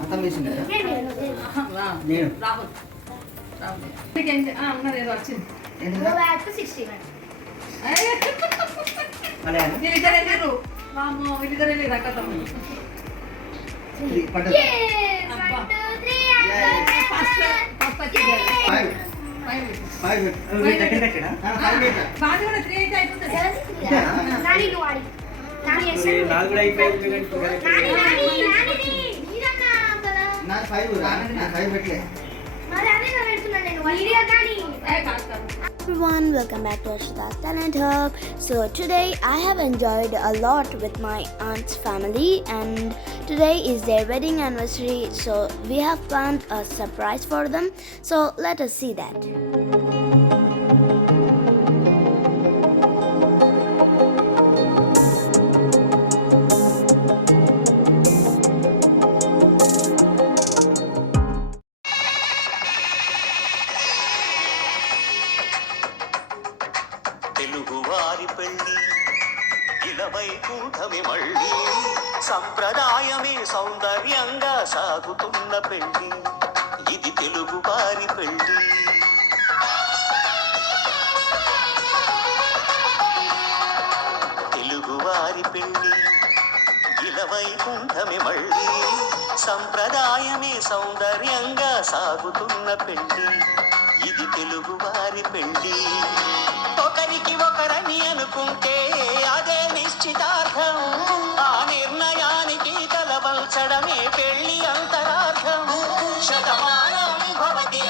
అర్థం చేసింది నేను రాహుల్ ఉన్నది ఏదో వచ్చింది వీళ్ళిద్దరే లేరు వామ్మో వీళ్ళిద్దరే లేరు అక్క తమ్ముడు Everyone, welcome back to Ashita's Talent Hub. So today I have enjoyed a lot with my aunt's family, and today is their wedding anniversary, so we have planned a surprise for them. So let us see that. తెలుగువారి పెళ్ళి ఇలవై కూటమి మళ్ళీ సంప్రదాయమే సౌందర్యంగా సాగుతున్న పెళ్ళి ఇది తెలుగువారి పెళ్ళి తెలుగువారి పెళ్ళి ఇలవై కూటమి మళ్ళీ సంప్రదాయమే సౌందర్యంగా సాగుతున్న పెళ్ళి ఇది తెలుగువారి పెళ్ళి ఒకరికి ఒకరని అనుకుంటే అదే నిశ్చితార్థం ఆ నిర్ణయానికి తలవంచడమే పెళ్లి అంతరార్థం శతమానం భవతి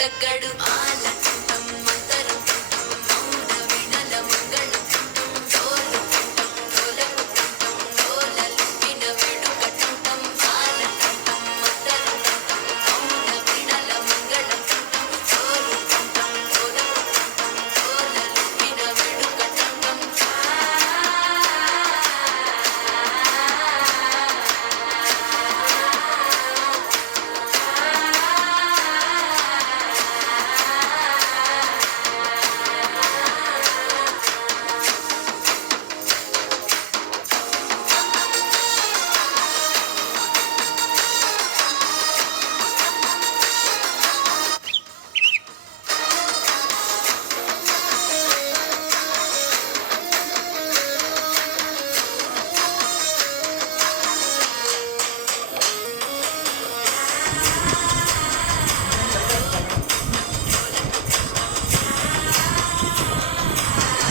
తగ్గడు ఆనందం మంతరం మౌన వినల మంగళం డోలలు విన వేడుకటం ఆనందం మంతరం మౌన వినల మంగళం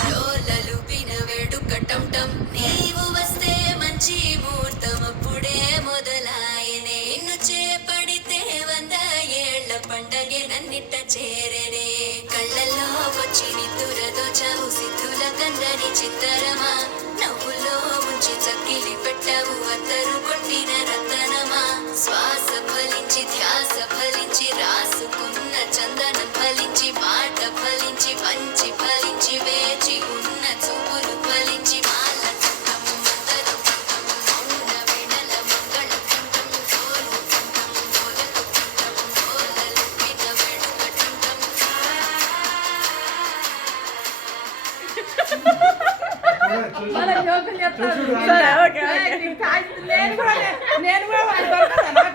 డోలలు విన వేడుకటం నీవు వస్తే మంచి ముహూర్తం అప్పుడే మొదలాయనే నిన్ను చేపడితే 100 ఏళ్ల పండగే నన్నిట్ట చేరనే కళ్ళల్లో వచ్చి నిద్దురతో చావు సిద్ధుల కందని చిత్తరమా నవ్వులో ఉంచి చక్కిలి పెట్టావు అత్తరు కొట్టిన రతనమా శ్వాస ఫలించి ధ్యాస ఫలించి రాసుకున్న చందనం ఫలించి మాట ఫలించి పంచి ఫలించి వేచి ఉన్న చూపులు ఫలించి నేను కూడా అర్థం కానీ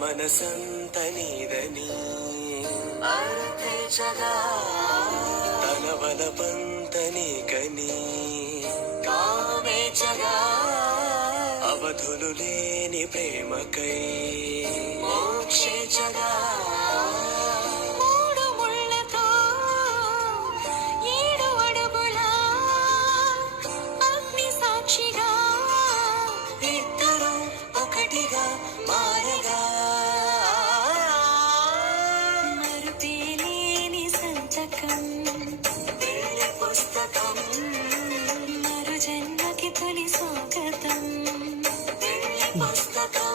మనసంత నీదని అర్థించగా తన వలపంత నీకని కామేచగా అవధులు లేని ప్రేమకై మోక్షేచగా మూడు ముళ్ళతో ఏడు అడుగుల అగ్ని సాక్షిగా ఇద్దరు ఒకటిగా మారగా మరుపేలేని సంతకం పెళ్లి పుస్తకం మరు జన్మకి తొలి స్వాగతం పెళ్లి పుస్తకం